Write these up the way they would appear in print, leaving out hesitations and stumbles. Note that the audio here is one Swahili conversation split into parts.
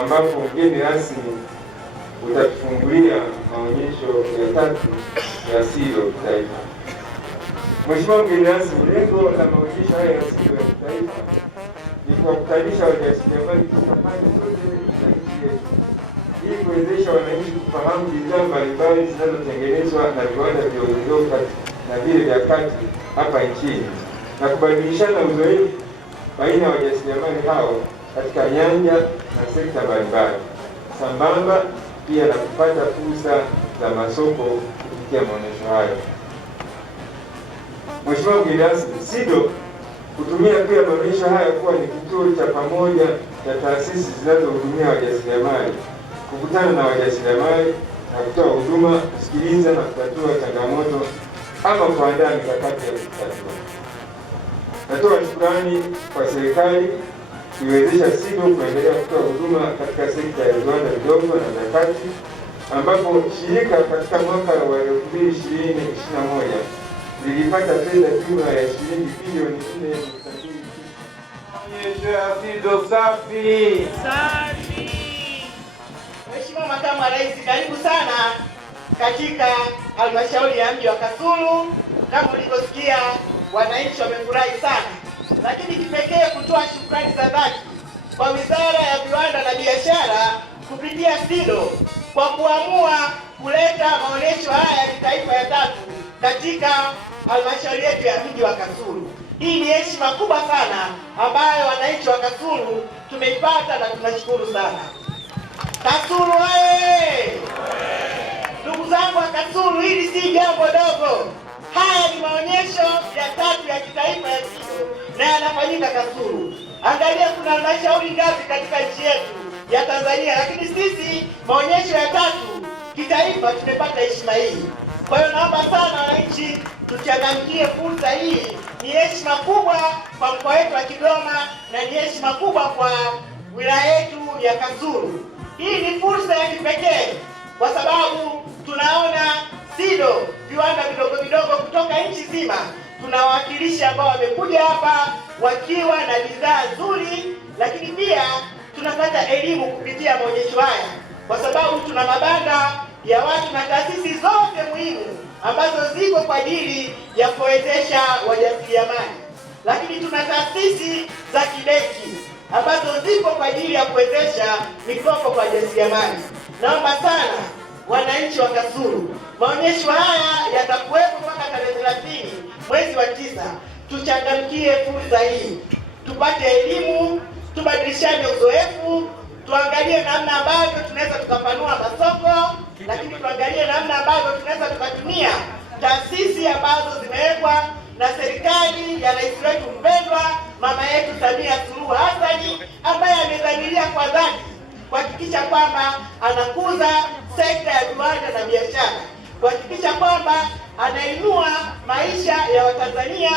ambapo mgeni rasmi utatufungulia maonyesho ya tatu ya SIDO kitaifa. Mheshimiwa mgeni rasmi, lengo la maonyesho haya ya SIDO ya kitaifa ni kuwakutanisha wajasiriamali kutoka pande zote za nchi yetu ili kuwezesha wananchi kufahamu bidhaa mbalimbali zinazotengenezwa na viwanda vidogo na vile vya kati hapa nchini na kubadilishana uzoefu baina ya wajasiriamali hao katika nyanja na sekta mbalimbali, sambamba pia na kupata fursa za masoko kupitia maonyesho hayo. Mheshimiwa mgeni rasmi, SIDO kutumia pia maonyesho haya kuwa ni kituo cha pamoja cha taasisi zinazohudumia wajasiriamali kukutana na wajasiriamali na kutoa huduma, kusikiliza na kutatua changamoto ama kuandaa mikakati ya kutatua. Natoa shukrani kwa serikali kuiwezesha SIDO kuendelea kutoa huduma katika sekta ya viwanda vidogo na vya kati, ambapo shirika katika mwaka wa 2021 lilipata fedha jumla ya shilingi bilioni 4.2. Maonyesho ya SIDO safi. Mheshimiwa Makamu wa Rais, karibu sana katika halmashauri ya mji wa Kasulu. Kama ulivyosikia, wananchi wamefurahi sana, lakini kipekee kutoa shukrani za dhati kwa Wizara ya Viwanda na Biashara kupitia SIDO kwa kuamua kuleta maonyesho haya ya kitaifa ya tatu katika halmashauri yetu ya mji wa Kasulu. Hii ni heshima kubwa sana ambayo wananchi wa Kasulu tumeipata na tunashukuru sana. Kasulu oye! Ndugu zangu wa Kasulu, hili si jambo dogo. Haya ni maonyesho ya tatu ya kitaifa ya SIDO na yanafanyika Kasulu. Angalia kuna halmashauri ngapi katika nchi yetu ya Tanzania, lakini sisi maonyesho ya tatu kitaifa tumepata heshima hii. Kwa hiyo naomba sana wananchi tuchangamkie fursa hii. Ni heshima kubwa kwa mkoa wetu wa Kigoma na ni heshima kubwa kwa wilaya yetu ya Kasulu. Hii ni fursa ya kipekee kwa sababu tunaona SIDO viwanda vidogo vidogo kutoka nchi nzima. Tuna wawakilishi ambao wamekuja hapa wakiwa na bidhaa nzuri, lakini pia tunapata elimu kupitia maonyesho haya kwa sababu tuna mabanda ya watu na taasisi zote muhimu ambazo ziko kwa ajili ya kuwezesha wajasiriamali, lakini tuna taasisi za kibenki ambazo ziko kwa ajili ya kuwezesha mikopo kwa wajasiriamali. Naomba sana wananchi wa Kasulu, maonyesho haya yatakuwepo mpaka tarehe 30 mwezi wa 9. Tuchangamkie fursa hii, tupate elimu, tubadilishane uzoefu, tuangalie namna ambavyo tunaweza tukapanua masoko, lakini tuangalie namna ambavyo tunaweza tukatumia taasisi ambazo zimewekwa na serikali ya rais wetu mpendwa mama yetu Samia Suluhu Hassan, ambaye amedhamiria kwa dhati kuhakikisha kwamba anakuza sekta ya viwanda na biashara, kuhakikisha kwamba anainua maisha ya Watanzania,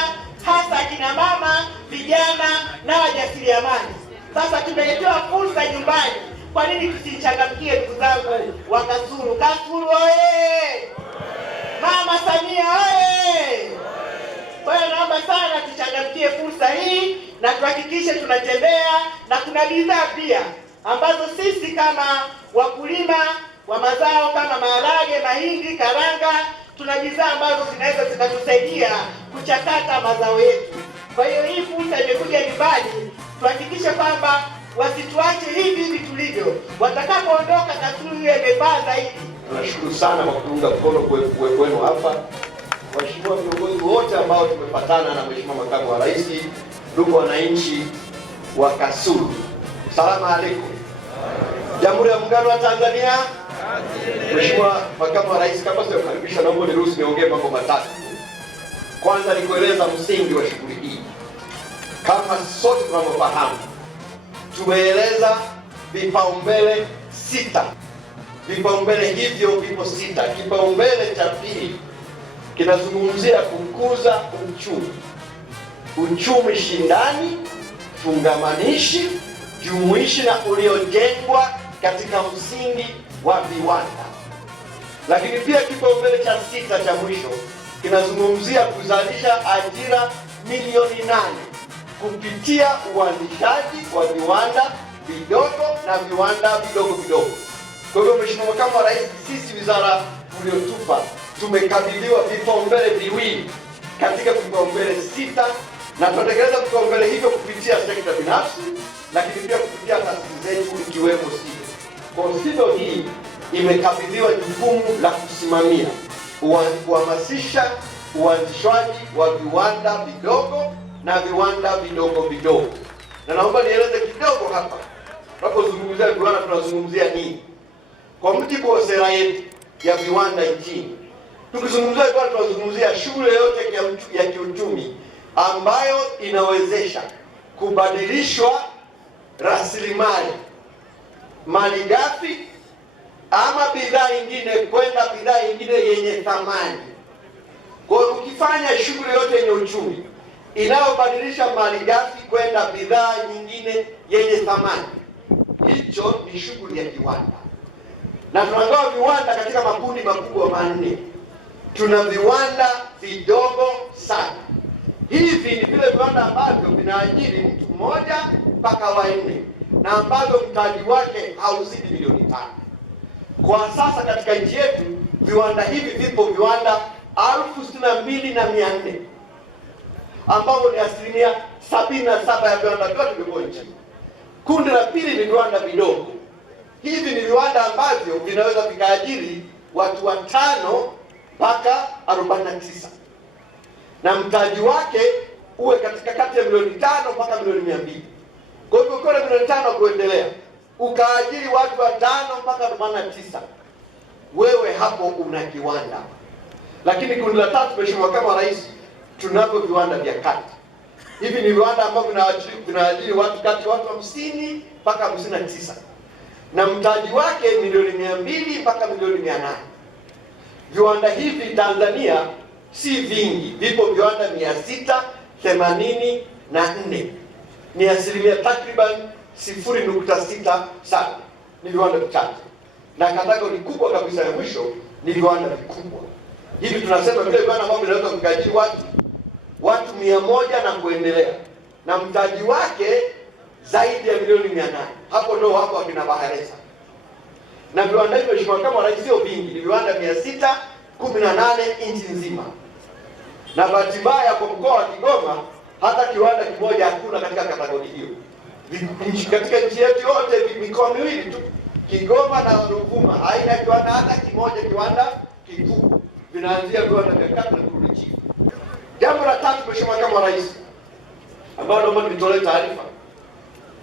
hasa kina mama, vijana na wajasiriamali. Sasa tumeletewa fursa nyumbani, kwa nini tusichangamkie ndugu zangu wa Kasulu? Kasulu oye! Mama Samia oye! Kwa hiyo naomba sana tuchangamkie fursa hii na tuhakikishe tunatembea, na kuna bidhaa pia ambazo sisi kama wakulima wa mazao kama maharage, mahindi, karanga, tuna bidhaa ambazo zinaweza zikatusaidia kuchakata mazao yetu. Kwa hiyo hii fursa imekuja nyumbani, tuhakikishe kwamba wasituache hivi hivi tulivyo. Watakapoondoka Kasulu hiyo imepaa zaidi. Tunashukuru sana kwa kuunga mkono kwenu hapa. Waheshimiwa viongozi wote ambao tumepatana na Mheshimiwa Makamu wa Rais, ndugu wananchi wa Kasulu, salamu alaykum. Jamhuri ya Muungano wa Tanzania. Mheshimiwa Makamu wa Rais, kabla sijakaribisha, naomba niruhusu niongee mambo matatu. Kwanza ni kueleza msingi wa shughuli hii. Kama sote tunavyofahamu, tumeeleza vipaumbele 6. Vipaumbele hivyo vipo 6. Kipaumbele cha pili kinazungumzia kukuza uchumi shindani, fungamanishi, jumuishi na uliojengwa katika msingi wa viwanda. Lakini pia kipaumbele cha 6 cha mwisho kinazungumzia kuzalisha ajira milioni 8 kupitia uanzishaji wa viwanda vidogo na viwanda vidogo vidogo. Kwa hivyo Mheshimiwa Makamu wa Rais, sisi wizara uliotupa tumekabidhiwa vipaumbele viwili katika vipaumbele 6 na tunatekeleza vipaumbele hivyo kupitia sekta binafsi, lakini pia kupitia taasisi zetu ikiwemo SIDO. Kwa SIDO hii imekabidhiwa jukumu la kusimamia kuhamasisha uanzishwaji wa viwanda vidogo na viwanda vidogo vidogo. Na naomba nieleze kidogo hapa, tunapozungumzia viwanda tunazungumzia nini? Kwa mujibu wa sera yetu ya viwanda nchini, tukizungumzia viwanda tunazungumzia shughuli yote ya kiuchumi ambayo inawezesha kubadilishwa rasilimali, malighafi ama bidhaa nyingine kwenda bidhaa nyingine yenye thamani. Kwa hiyo ukifanya shughuli yote yenye uchumi inayobadilisha malighafi kwenda bidhaa nyingine yenye thamani, hicho ni shughuli ya kiwanda. Na tunagawa viwanda katika makundi makubwa manne. Tuna viwanda vidogo sana. Hivi ni vile viwanda ambavyo vinaajiri mtu mmoja mpaka 4 na ambavyo mtaji wake hauzidi milioni 5. Kwa sasa katika nchi yetu viwanda hivi vipo viwanda 62,400 ambao ni 77% ya viwanda vyote vipo nchini. Kundi la pili ni viwanda vidogo. Hivi ni viwanda ambavyo vinaweza vikaajiri watu 5 mpaka 49 na mtaji wake uwe katika kati ya milioni 5 mpaka milioni 200. Kwa hivyo kwa milioni 5 kuendelea ukaajiri watu 5 mpaka 49, wewe hapo una kiwanda. Lakini kundi la tatu, Mheshimiwa Makamu wa Rais, tunavyo viwanda vya kati. Hivi ni viwanda ambavyo vinaajiri watu kati watu 50 mpaka 59 na mtaji wake milioni 200 mpaka milioni 800. Viwanda hivi Tanzania si vingi, vipo viwanda 684, ni asilimia takriban 0.67, ni viwanda vichache. Na kategori kubwa kabisa ya mwisho ni viwanda vikubwa. Hivi tunasema vile viwanda ambavyo vinaweza kuajiri watu 100 na kuendelea na mtaji wake zaidi ya milioni 800. Hapo ndio wapo wakina Baharesa. Na viwanda hivyo Mheshimiwa Makamu wa Rais sio vingi, ni viwanda 618 nchi nzima. Na bahati mbaya kwa mkoa wa Kigoma hata kiwanda kimoja hakuna katika kategori hiyo. Katika nchi yetu yote mikoa miwili tu, Kigoma na Ruvuma, haina kiwanda hata kimoja, kiwanda kikubwa. Vinaanzia viwanda vya kati na kurudi chini. Jambo la tatu Mheshimiwa Makamu wa Rais, ambao naomba nitolee taarifa,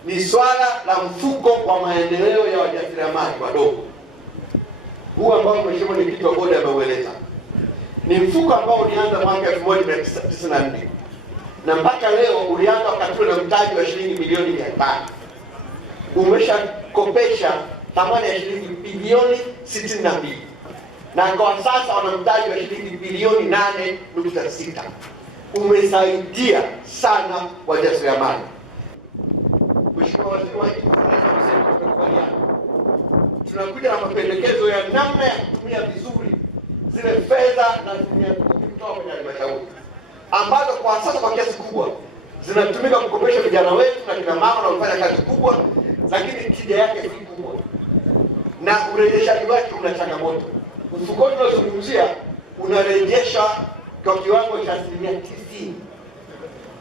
ni swala la mfuko wa maendeleo ya wajasiriamali wadogo. Huu ambao Mheshimiwa Mwenyekiti wa Bodi ameueleza. Ni mfuko ambao ulianza mwaka 1994 na mpaka leo ulianza wakati na mtaji wa shilingi milioni 500. Umeshakopesha thamani ya shilingi bilioni 62 na kwa sasa wana mtaji wa shilingi bilioni 8.6. Umesaidia sana wajasiriamali. Mheshimiwa Waziri wa Nchi tunakuja na mapendekezo ya namna ya kutumia vizuri zile fedha na kutoka kwenye halmashauri ambazo kwa sasa kwa kiasi kubwa zinatumika kukopesha vijana wetu na kina mama na kufanya kazi kubwa, lakini tija yake si kubwa na urejeshaji wake una changamoto. Mfuko tunazungumzia unarejesha kwa kiwango cha 90%.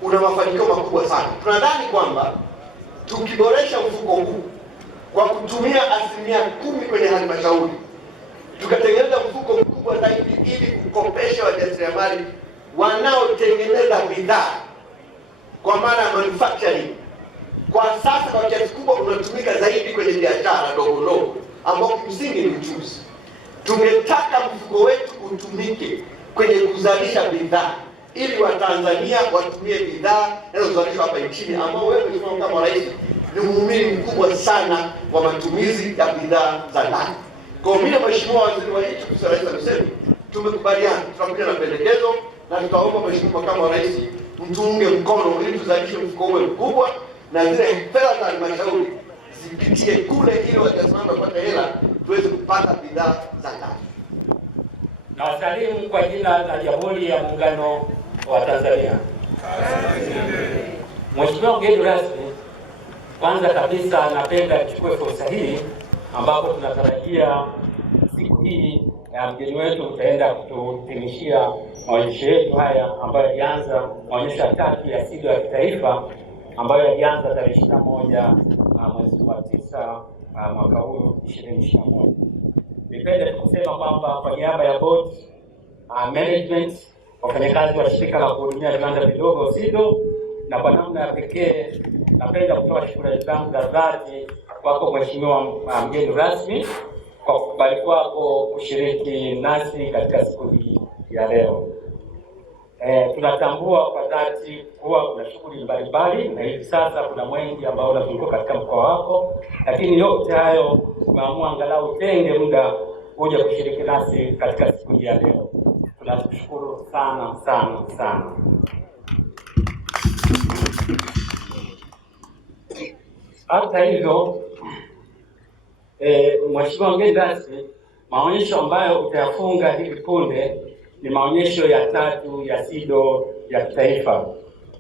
Una mafanikio makubwa sana. Tunadhani kwamba tukiboresha mfuko huu kwa kutumia 10% kwenye halmashauri, tukatengeneza mfuko mkubwa zaidi ili kukopesha wajasiriamali wanaotengeneza bidhaa kwa maana ya manufacturing. Kwa sasa kwa kiasi kubwa unatumika zaidi kwenye biashara ndogo ndogo ambao kimsingi ni uchuzi. Tungetaka mfuko wetu utumike kwenye kuzalisha bidhaa ili Watanzania watumie bidhaa zinazozalishwa hapa nchini, ambao wewe Mheshimiwa Makamu wa Rais ni muumini mkubwa sana wa matumizi ya bidhaa za ndani. Kwa hiyo Mheshimiwa Waziri wa Nchi Ofisi ya Rais TAMISEMI tumekubaliana, tutakuja na pendekezo na tutaomba Mheshimiwa Makamu wa Rais mtuunge mkono ili tuzalishe mfuko huo mkubwa na zile fedha za halmashauri zipitie kule ili wajasiriamali wapate hela tuweze kupata bidhaa za ndani. Na wasalimu kwa jina la Jamhuri ya Muungano wa Tanzania. Mheshimiwa mgeni rasmi, Kwanza kabisa napenda kuchukua fursa hii ambapo tunatarajia siku hii mgeni wetu utaenda kutuhitimishia maonyesho yetu haya ambayo yalianza, maonyesho ya 3 ya SIDO ya kitaifa ambayo yalianza tarehe 21 mwezi wa 9 mwaka huu 2021. Nipende kusema kwamba kwa niaba ya board, management, wafanyakazi wa shirika la kuhudumia viwanda vidogo SIDO, na kwa namna ya pekee napenda kutoa shukrani zangu za dhati kwako Mheshimiwa mgeni rasmi kwa kukubali kwako kushiriki nasi katika siku hii ya leo. Tunatambua kwa dhati kuwa kuna shughuli mbalimbali na hivi sasa kuna mwengi ambao unazunguka katika mkoa wako, lakini yote hayo tumeamua angalau tenge muda kuja kushiriki nasi katika siku hii ya leo. Tunashukuru sana sana sana. Hata hivyo, Mheshimiwa mgeni rasmi, maonyesho ambayo utayafunga hivi punde ni maonyesho ya 3 ya SIDO ya kitaifa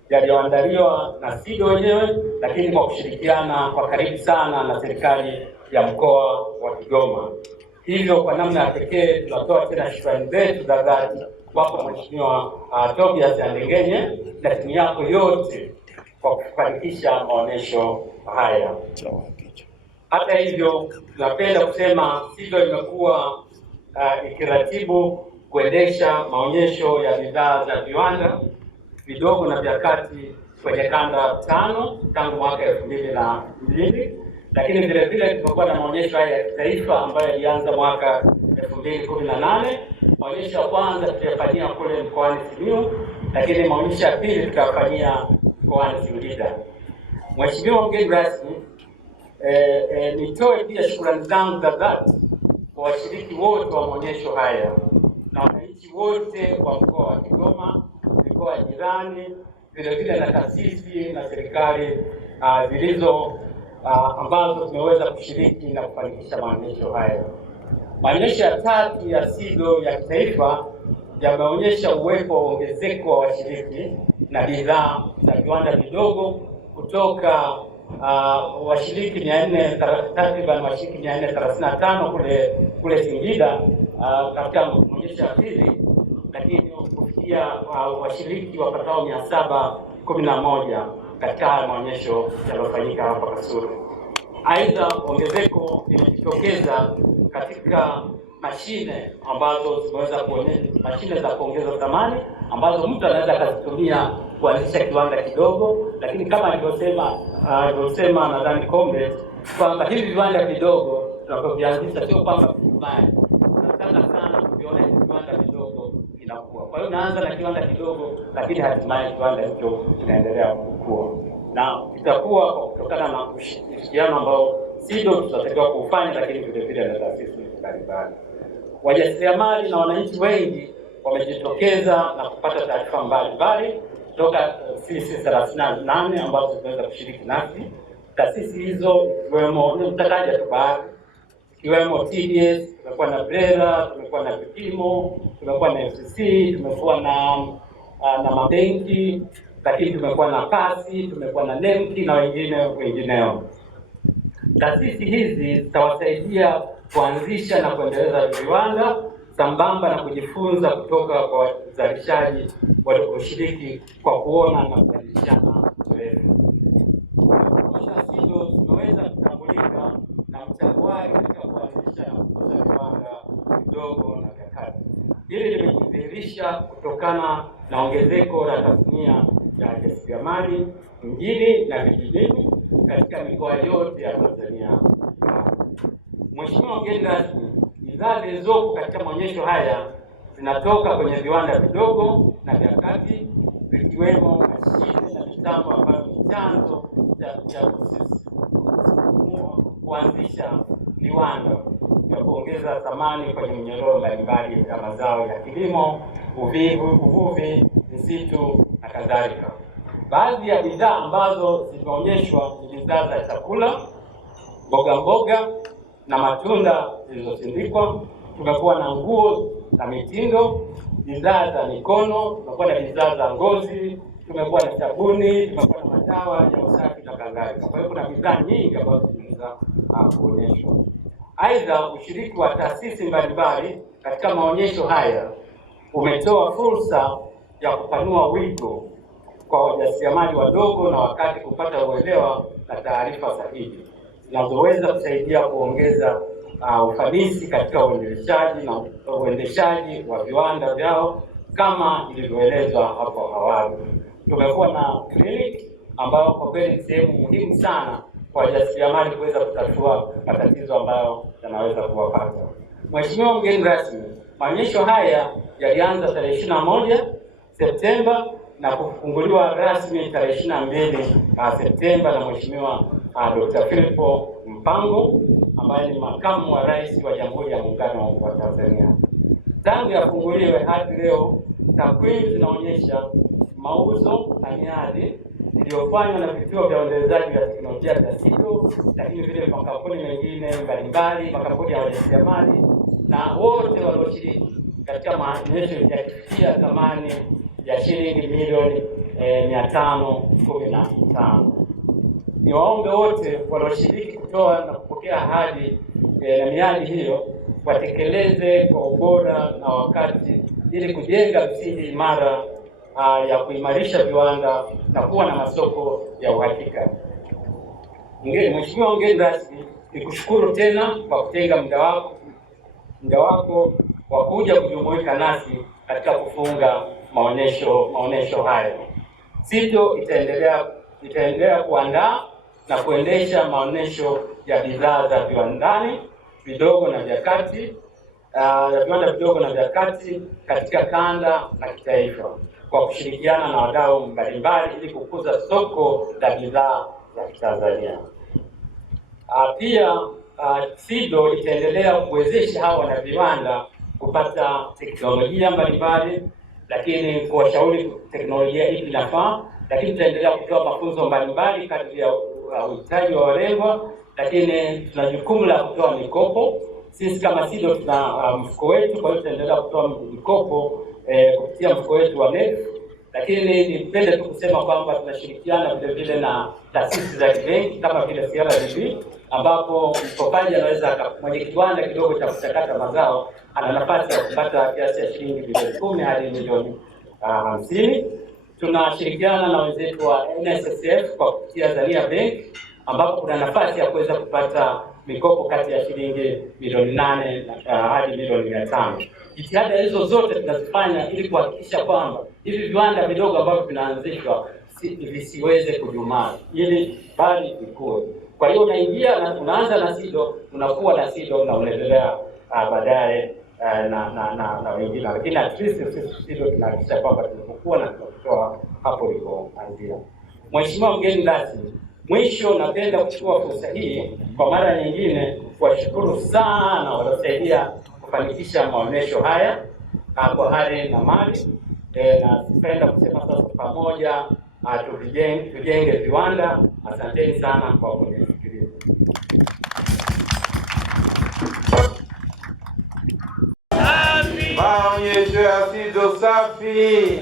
yaliyoandaliwa na SIDO wenyewe, lakini kwa kushirikiana kwa karibu sana na serikali ya mkoa wa Kigoma. Hivyo kwa namna ya pekee tunatoa tena shukrani zetu za dhati kwako Mheshimiwa Tobias Andengenye na timu yako yote kwa kufanikisha maonyesho haya. Hata hivyo, tunapenda kusema SIDO imekuwa ikiratibu kuendesha maonyesho ya bidhaa za viwanda vidogo na vya kati kwenye kanda 5 tangu mwaka 2002, lakini vile vile tumekuwa na maonyesho haya ya kitaifa ambayo yalianza mwaka 2018. Maonyesho ya kwanza tuliyafanyia kule mkoani Simiyu, lakini maonyesho ya pili tukafanyia mkoani Singida. Mheshimiwa mgeni rasmi, nitoe pia shukrani zangu za dhati kwa washiriki wote wa maonyesho haya na wananchi wote wa mkoa wa Kigoma, mikoa jirani, vile vile na taasisi na serikali ambazo tumeweza kushiriki na kufanikisha maonyesho haya. Maonyesho ya 3 ya SIDO ya kitaifa yameonyesha uwepo wa ongezeko wa washiriki na bidhaa za viwanda vidogo kutoka washiriki 400, takriban washiriki 435 kule Singida katika maonyesho ya pili, lakini kufikia washiriki wapatao 711 katika maonyesho yaliyofanyika hapa Kasulu. Aidha, ongezeko limejitokeza katika mashine ambazo zimeweza kuonyesha, mashine za kuongeza thamani ambazo mtu anaweza kuzitumia kuanzisha kiwanda kidogo, lakini kama alivyosema nadhani comrade kwamba hivi viwanda vidogo tunavyoanzisha sio kwamba vibaya, tunataka sana kuviona hivi viwanda vidogo vinakuwa. Kwa hiyo naanza na kiwanda kidogo, lakini hatimaye kiwanda hicho kinaendelea kukua, na kitakuwa kwa kutokana na ushirikiano ambao SIDO tutatakiwa kufanya, lakini vile vile na taasisi mbalimbali. Wajasiriamali na wananchi wengi wamejitokeza na kupata taarifa mbalimbali kutoka sisi 38 ambazo tunaweza kushiriki nasi. Taasisi hizo ikiwemo, mtataja tu baadhi, ikiwemo TDS, tumekuwa na BRELA, tumekuwa na vipimo, tumekuwa na FCC, tumekuwa na mabenki, lakini tumekuwa na pasi, tumekuwa na NEMKI na wengineo. Taasisi hizi zitawasaidia kuanzisha na kuendeleza viwanda sambamba na kujifunza kutoka kwa wazalishaji walioshiriki kwa kuona na kubadilishana uzoefu. SIDO zimeweza kutambulika na mchango wake katika kuanzisha na kukuza viwanda vidogo na vya kati. Hili limejidhihirisha kutokana na ongezeko la tasnia ya ujasiriamali mjini na vijijini katika mikoa yote ya Tanzania. Mheshimiwa mgeni rasmi, bidhaa zilizopo katika maonyesho haya zinatoka kwenye viwanda vidogo na vya kati, vikiwemo mashine na mitambo ambayo ni chanzo cha kuanzisha viwanda vya kuongeza thamani kwenye minyororo mbalimbali ya mazao ya kilimo, uvuvi, misitu na kadhalika. Baadhi ya bidhaa ambazo zimeonyeshwa ni bidhaa za chakula, mboga na matunda zilizosindikwa. Tumekuwa na nguo na mitindo, bidhaa za mikono, tumekuwa na bidhaa za ngozi, tumekuwa na sabuni, tumekuwa na dawa ya usafi na kadhalika. Kwa hiyo kuna bidhaa nyingi ambazo zinaweza kuonyeshwa. Aidha, ushiriki wa taasisi mbalimbali katika maonyesho haya umetoa fursa ya kupanua wigo kwa wajasiriamali wadogo na wakati kupata uelewa na taarifa sahihi zinazoweza kusaidia kuongeza ufanisi katika uendeshaji wa viwanda vyao kama ilivyoelezwa hapo awali. Tumekuwa na kliniki ambayo kwa kweli ni sehemu muhimu sana kwa wajasiriamali kuweza kutatua matatizo ambayo yanaweza kuwapata. Mheshimiwa mgeni rasmi, maonyesho haya yalianza tarehe 21 Septemba na kufunguliwa rasmi tarehe 22 Septemba na Mheshimiwa Dr. Philipo Mpango ambaye ni makamu wa rais wa Jamhuri ya Muungano wa Tanzania. Tangu yafunguliwe hadi leo, takwimu zinaonyesha mauzo na miadi iliyofanywa na vituo vya uendelezaji wa teknolojia vya SIDO, lakini vile makampuni mengine mbalimbali, makampuni ya wajasiriamali na wote walioshiriki katika maonyesho yakifikia thamani ya shilingi milioni 515. Niwaombe wote walioshiriki kutoa na kupokea ahadi na miadi hiyo watekeleze kwa ubora na wakati ili kujenga msingi imara ya kuimarisha viwanda na kuwa na masoko ya uhakika. Mheshimiwa mgeni rasmi, nikushukuru tena kwa kutenga muda wako wa kuja kujumuika nasi katika kufunga maonesho haya. SIDO itaendelea kuandaa na kuendesha maonesho ya bidhaa za viwanda vidogo na vya kati katika kanda na kitaifa kwa kushirikiana na wadau mbalimbali ili kukuza soko la bidhaa za Tanzania. Pia SIDO itaendelea kuwezesha hawa na viwanda kupata teknolojia mbalimbali, lakini kuwashauri teknolojia ipi inafaa, lakini tutaendelea kutoa mafunzo mbalimbali kadri ya uhitaji wa walengwa, lakini tuna jukumu la kutoa mikopo. Sisi kama SIDO tuna mfuko wetu, kwa hiyo tutaendelea kutoa mikopo kupitia mfuko wetu wa NEF, lakini nipende tu kusema kwamba tunashirikiana vile vile na taasisi za kibenki kama vile CRDB, ambapo mkopaji anaweza mwenye kiwanda kidogo cha kuchakata mazao ana nafasi ya kupata kiasi cha shilingi milioni 10 hadi milioni 50. Tunashirikiana na wenzetu wa NSSF kwa kupitia Zania Bank, ambapo kuna nafasi ya kuweza kupata mikopo kati ya shilingi milioni 8 hadi milioni 500. Jitihada hizo zote tunazifanya ili kuhakikisha kwamba hivi viwanda vidogo ambavyo vinaanzishwa visiweze kudumaa, ili bali vikue. Kwa hiyo unaanza na SIDO, unakuwa na SIDO na unaendelea baadaye na wengine, lakini at least sisi SIDO tunahakikisha kwamba tunapokuwa na tunatoa hapo ilipoanzia. Mheshimiwa mgeni rasmi, mwisho napenda kuchukua fursa hii kwa mara nyingine kuwashukuru sana waliosaidia kufanikisha maonesho haya kwa hali na mali, na napenda kusema sasa pamoja tujenge viwanda. Asanteni sana kwa kunisikiliza. Maonyesho ya SIDO safi.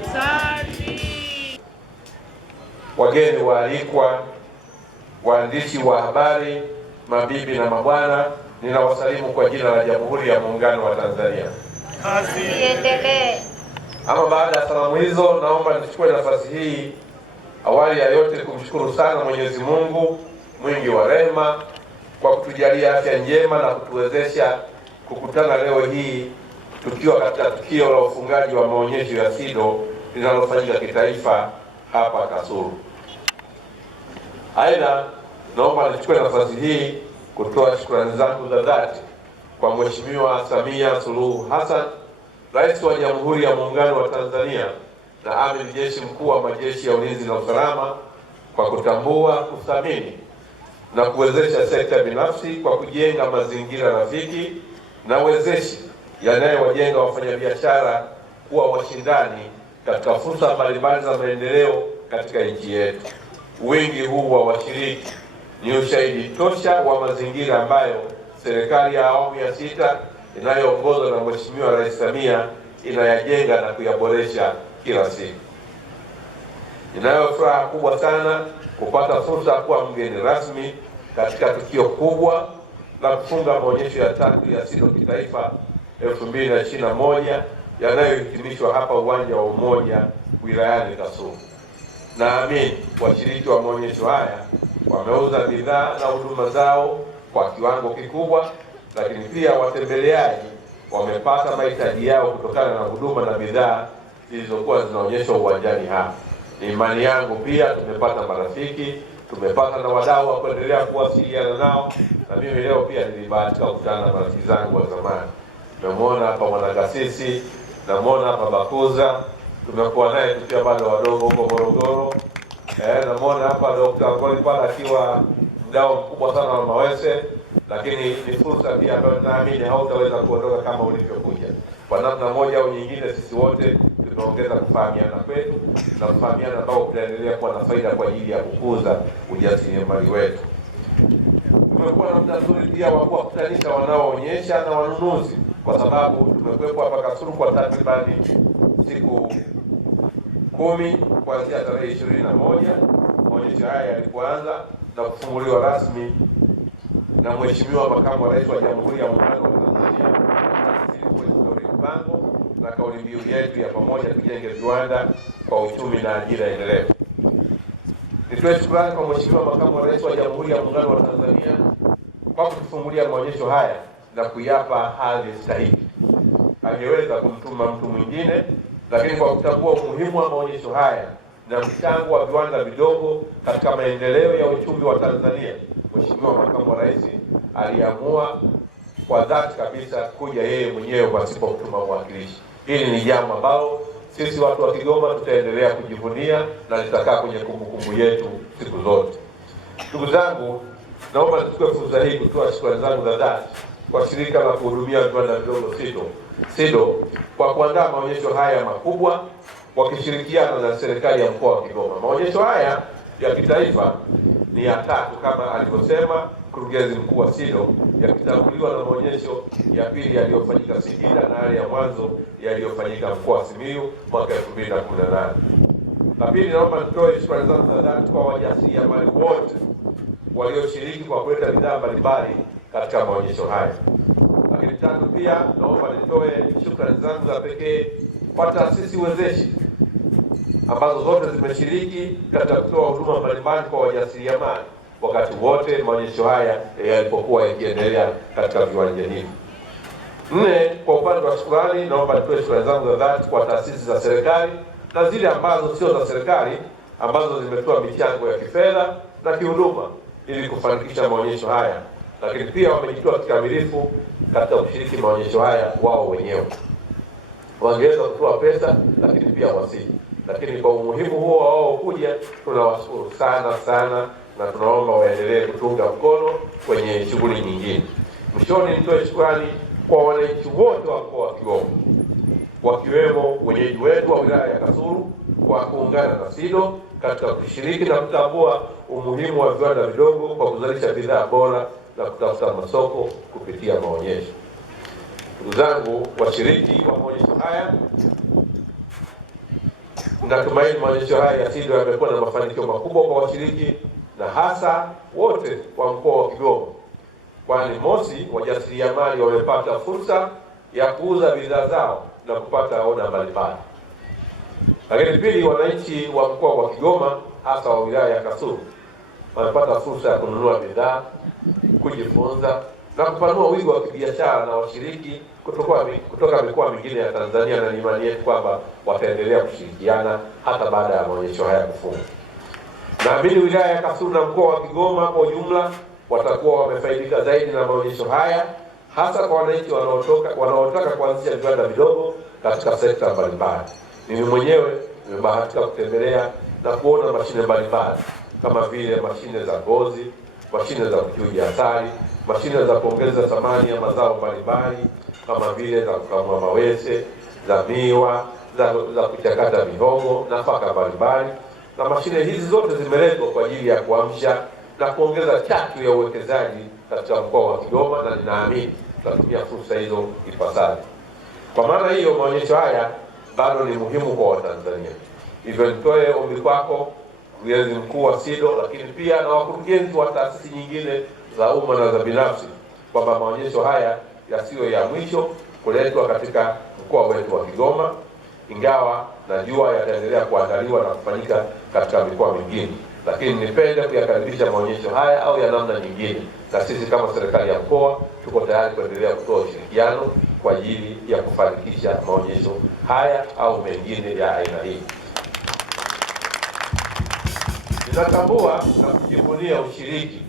Wageni waalikwa, waandishi wa habari, mabibi na mabwana, ninawasalimu kwa jina la Jamhuri ya Muungano wa Tanzania. Kazi iendelee. Ama baada ya salamu hizo, naomba nichukue nafasi hii awali ya yote kumshukuru sana Mwenyezi Mungu mwingi wa rehema kwa kutujalia afya njema na kutuwezesha kukutana leo hii tukiwa katika tukio la ufungaji wa maonyesho ya SIDO linalofanyika kitaifa hapa Kasulu. Aidha, naomba nichukue nafasi hii kutoa shukrani zangu za dhati kwa Mheshimiwa Samia Suluhu Hassan, Rais wa Jamhuri ya Muungano wa Tanzania na Amiri Jeshi Mkuu wa Majeshi ya Ulinzi na Usalama kwa kutambua, kuthamini na kuwezesha sekta binafsi kwa kujenga mazingira rafiki na wezeshi yanayowajenga wafanyabiashara kuwa washindani katika fursa mbalimbali za maendeleo katika nchi yetu. Wingi huu wa washiriki ni ushahidi tosha wa mazingira ambayo serikali ya awamu ya 6 inayoongozwa na Mheshimiwa Rais Samia inayajenga na kuyaboresha kila siku. Ninayo furaha kubwa sana kupata fursa ya kuwa mgeni rasmi katika tukio kubwa la kufunga maonyesho ya 3 ya SIDO kitaifa 2021 yanayohitimishwa hapa uwanja wa Umoja wilayani Kasulu. Naamini washiriki wa maonyesho haya wameuza bidhaa na huduma zao kwa kiwango kikubwa, lakini pia watembeleaji wamepata mahitaji yao kutokana na huduma na bidhaa zilizokuwa zinaonyeshwa uwanjani hapa. Ni imani yangu pia tumepata marafiki, tumepata na wadau wa kuendelea kuwasiliana nao, na mimi leo pia nilibahatika kukutana na marafiki zangu wa zamani. Nimemwona hapa Mwanagasisi, namuona hapa Bakuza, tumekuwa naye tukiwa bado wadogo huko Morogoro. Namuona hapa Dr. Ngoli pale akiwa mdau mkubwa sana wa Mawese, lakini ni fursa pia ambayo naamini hautaweza kuondoka kama ulivyokuja. Kwa namna moja au nyingine, sisi wote tunaongeza kufahamiana kwetu na kufahamiana ambao tutaendelea kuwa na faida kwa ajili ya kukuza ujasiriamali wetu. Tumekuwa na muda mzuri pia wa kuwakutanisha wanaoonyesha na wanunuzi, kwa sababu tumekuwepo hapa Kasulu kwa takribani siku 10 kuanzia tarehe 21 maonyesho haya yalipoanza na kufunguliwa rasmi na Mheshimiwa Makamu wa Rais wa Jamhuri ya Muungano wa Tanzania Mpango na kauli mbiu yetu ya pamoja tujenge viwanda kwa uchumi na ajira endelevu. Nitoe shukrani kwa Mheshimiwa Makamu wa Rais wa Jamhuri ya Muungano wa Tanzania kwa kutufungulia maonyesho haya na kuyapa hadhi stahiki. Angeweza kumtuma mtu mwingine, lakini kwa kutambua umuhimu wa maonyesho haya na mchango wa viwanda vidogo katika maendeleo ya uchumi wa Tanzania, Mheshimiwa Makamu wa Rais aliamua kwa dhati kabisa kuja yeye mwenyewe pasipo kutuma mwakilishi. Hili ni jambo ambalo sisi watu wa Kigoma tutaendelea kujivunia na litakaa kwenye kumbukumbu yetu siku zote. Ndugu zangu, naomba nichukue fursa hii kutoa shukrani zangu za dhati kwa shirika la kuhudumia viwanda vidogo SIDO kwa kuandaa maonyesho haya makubwa wakishirikiana na serikali ya mkoa wa Kigoma. Maonyesho haya ya kitaifa ni ya 3 kama alivyosema mkurugenzi mkuu wa SIDO, yakitanguliwa na maonyesho ya pili yaliyofanyika Singida na yale ya mwanzo yaliyofanyika mkoa wa Simiyu mwaka 2018. Na pili, naomba nitoe shukrani zangu za dhati kwa wajasiriamali wote walioshiriki kwa kuleta bidhaa mbalimbali katika maonyesho haya. Lakini 3 pia naomba nitoe shukrani zangu za pekee kwa taasisi wezeshi ambazo zote zimeshiriki katika kutoa huduma mbalimbali kwa wajasiriamali wakati wote maonyesho haya yalipokuwa yakiendelea katika viwanja hivi. 4, kwa upande wa shukrani, naomba nitoe shukrani zangu za dhati kwa taasisi za serikali na zile ambazo sio za serikali ambazo zimetoa michango ya kifedha na kihuduma ili kufanikisha maonyesho haya, lakini pia wamejitoa kikamilifu katika kushiriki maonyesho haya wao wenyewe. Wangeweza kutoa pesa lakini pia wasiji, lakini kwa umuhimu huo wao kuja, tunawashukuru sana na tunaomba waendelee kutunga mkono kwenye shughuli nyingine. Mwishoni, nitoe shukrani kwa wananchi wote wa mkoa wa Kigoma, wakiwemo wenyeji wetu wa wilaya ya Kasulu kwa kuungana na SIDO katika kushiriki na kutambua umuhimu wa viwanda vidogo kwa kuzalisha bidhaa bora na kutafuta masoko kupitia maonyesho. Ndugu zangu washiriki wa maonyesho haya, natumaini maonyesho haya ya SIDO yamekuwa na mafanikio makubwa kwa washiriki na hasa wote wa mkoa wa Kigoma, kwani mosi, wajasiriamali wamepata fursa ya kuuza bidhaa zao na kupata oda mbalimbali. Lakini pili, wananchi wa mkoa wa Kigoma hasa wa wilaya ya Kasulu wamepata fursa ya kununua bidhaa, kujifunza na kupanua wigo wa kibiashara na washiriki kutoka mikoa mingine ya Tanzania, na imani yetu kwamba wataendelea kushirikiana hata baada ya maonyesho haya kufunga. Naamini wilaya ya Kasulu na mkoa wa Kigoma kwa ujumla watakuwa wamefaidika zaidi na maonyesho haya, hasa kwa wananchi wanaotaka kuanzisha viwanda vidogo katika sekta mbalimbali. Mimi mwenyewe nimebahatika kutembelea na kuona mashine mbalimbali kama vile mashine za ngozi, mashine za kuchuja asali, mashine za kuongeza thamani ya mazao mbalimbali kama vile za kukamua mawese, za miwa, za kuchakata mihogo, nafaka mbalimbali. Na mashine hizi zote zimeletwa kwa ajili ya kuamsha na kuongeza chachu ya uwekezaji katika mkoa wa Kigoma, na ninaamini tutatumia fursa hizo ipasavyo. Kwa maana hiyo, maonyesho haya bado ni muhimu kwa Watanzania. Hivyo nitoe ombi kwako mkurugenzi mkuu wa SIDO, lakini pia na wakurugenzi wa taasisi nyingine za umma na za binafsi, kwamba maonyesho haya yasiyo ya mwisho kuletwa katika mkoa wetu wa Kigoma, ingawa najua yataendelea kuandaliwa na kufanyika katika mikoa mingine, lakini nipende kuyakaribisha maonyesho haya au ya namna nyingine, na sisi kama serikali ya mkoa tuko tayari kuendelea kutoa ushirikiano kwa ajili ya kufanikisha maonyesho haya au mengine ya aina hii. Ninatambua na kujivunia ushiriki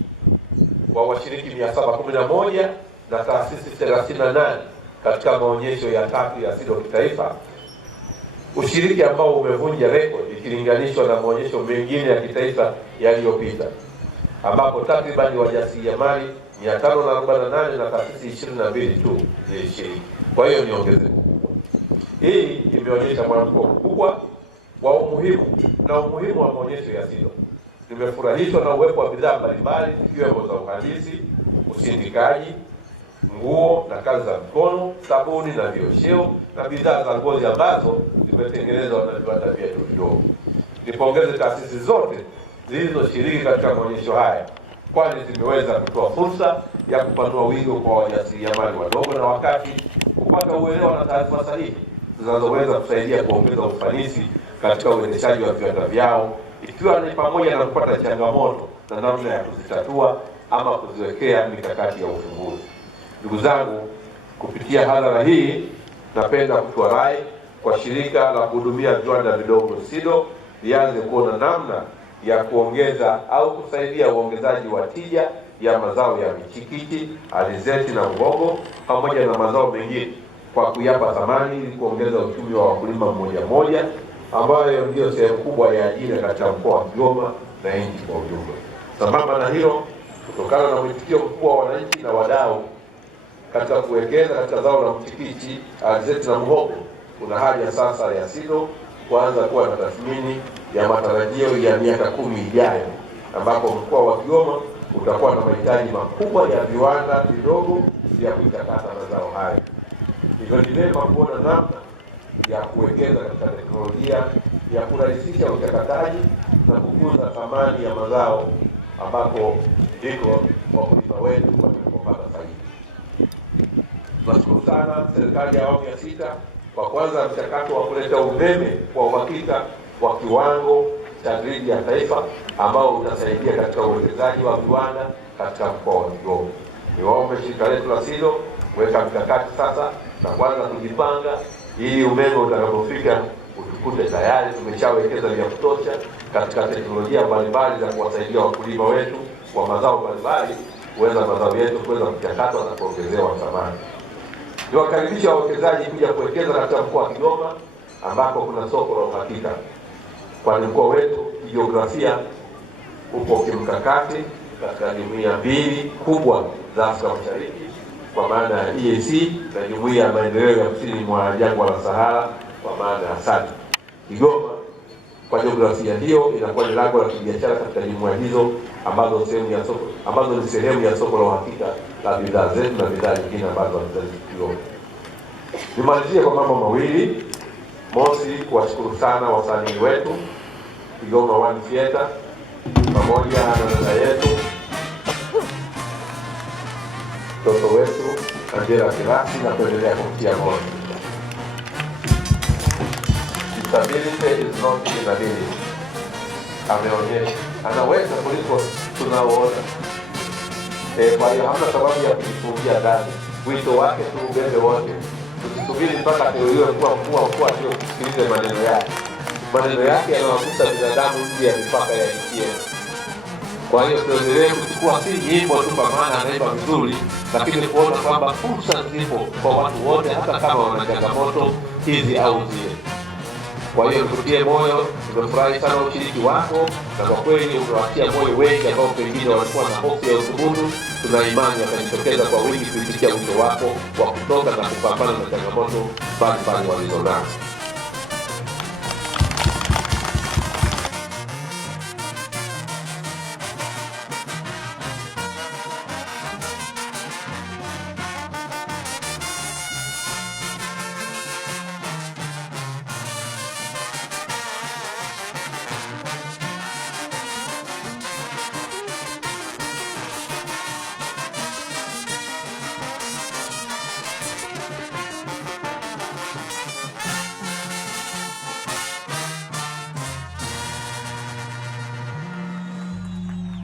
wa washiriki 711 na taasisi 38 katika maonyesho ya 3 ya SIDO kitaifa, ushiriki ambao umevunja rekodi ikilinganishwa na maonyesho mengine ya kitaifa yaliyopita, ambapo takriban wajasiriamali 548 na taasisi 22 tu zilishiriki. Kwa hiyo ni ongezeko kubwa. Hii imeonyesha mwamko mkubwa wa umuhimu wa maonyesho ya SIDO. Nimefurahishwa na uwepo wa bidhaa mbalimbali zikiwemo za uhandisi, usindikaji, nguo na kazi za mikono, sabuni na viosheo na bidhaa za ngozi ambazo zimetengenezwa na viwanda vyetu vidogo. Nipongeze taasisi zote zilizoshiriki katika maonyesho haya, kwani zimeweza kutoa fursa ya kupanua wigo kwa wajasiriamali wadogo na wakati kupata uelewa na taarifa sahihi zinazoweza kusaidia kuongeza ufanisi katika uendeshaji wa viwanda vyao, ikiwa ni pamoja na kupata changamoto na namna ya kuzitatua ama kuziwekea mikakati ya ufumbuzi. Ndugu zangu, kupitia hadhara hii napenda kutoa rai kwa shirika la kuhudumia viwanda vidogo SIDO lianze kuona namna ya kuongeza au kusaidia uongezaji wa tija ya mazao ya michikichi, alizeti na mhogo pamoja na mazao mengine kwa kuyapa thamani ili kuongeza uchumi wa wakulima mmoja, ambayo ndio sehemu kubwa ya ajira katika mkoa wa Kigoma na nchi kwa ujumla. Sambamba na hilo, kutokana na mwitikio mkubwa wa wananchi na wadau katika kuwekeza katika zao la mchikichi, alizeti na mhogo, kuna haja sasa ya SIDO kuanza kuwa na tathmini ya matarajio ya miaka 10 ijayo, ambapo mkoa wa Kigoma utakuwa na mahitaji makubwa ya viwanda vidogo vya kuchakata mazao haya. Hivyo ni vyema kuona namna ya kuwekeza katika teknolojia ya kurahisisha uchakataji na kukuza thamani ya mazao, ambapo ndiko wakulima wetu watakapopata faida. Tunashukuru sana serikali ya awamu ya 6 kwa kwanza mchakato wa kuleta umeme kwa uhakika wa kiwango cha gridi ya taifa ambao utasaidia katika uwekezaji wa viwanda katika mkoa wa Kigoma. Niwaombe shirika letu la SIDO kuweka mikakati sasa na kwanza kujipanga ili umeme utakapofika utukute tayari tumeshawekeza vya kutosha katika teknolojia mbalimbali za kuwasaidia wakulima wetu wa mazao mbalimbali kuweza mazao yetu kuweza kuchakatwa na kuongezewa thamani. Niwakaribisha wawekezaji kuja kuwekeza katika mkoa wa Kigoma ambako kuna soko la uhakika, kwani mkoa wetu kijiografia upo kimkakati katika jumuiya 2 kubwa za Afrika Mashariki kwa maana ya EAC na jumuiya ya maendeleo ya kusini mwa jangwa la Sahara kwa maana ya SADC. Kigoma kwa jiografia hiyo inakuwa ni lango la kibiashara katika jumuiya hizo ambazo ni sehemu ya soko la uhakika la bidhaa zetu na bidhaa nyingine ambazo Kigoma. Nimalizie kwa mambo mawili. Mosi, kuwashukuru sana wasanii wetu Kigoma One Theater pamoja na dada yetu mtoto wetu Angela Kilasi na kuendelea kumtia moyo. Disability is not inability. Ameonyesha anaweza kuliko tunaoona. Kwa hiyo hamna sababu ya kujifungia ndani. Wito wake tuubebe wote. Tusisubiri mpaka ateuliwe kuwa mkuu ndio kusikilize maneno yake. Maneno yake yanawagusa binadamu nje ya mipaka ya nchi yetu. Kwa hiyo tuendelee kuchukua si nyimbo tu kwa maana anaimba vizuri, lakini kuona kwamba fursa zipo kwa watu wote hata kama wana changamoto hizi au zile. Kwa hiyo nikutie moyo, tumefurahi sana ushiriki wako na kwa kweli umewatia moyo wengi ambao pengine walikuwa na hofu ya uthubutu. Tuna imani watajitokeza kwa wingi kuitikia wito wako wa kutoka na kupambana na changamoto mbalimbali walizonazo.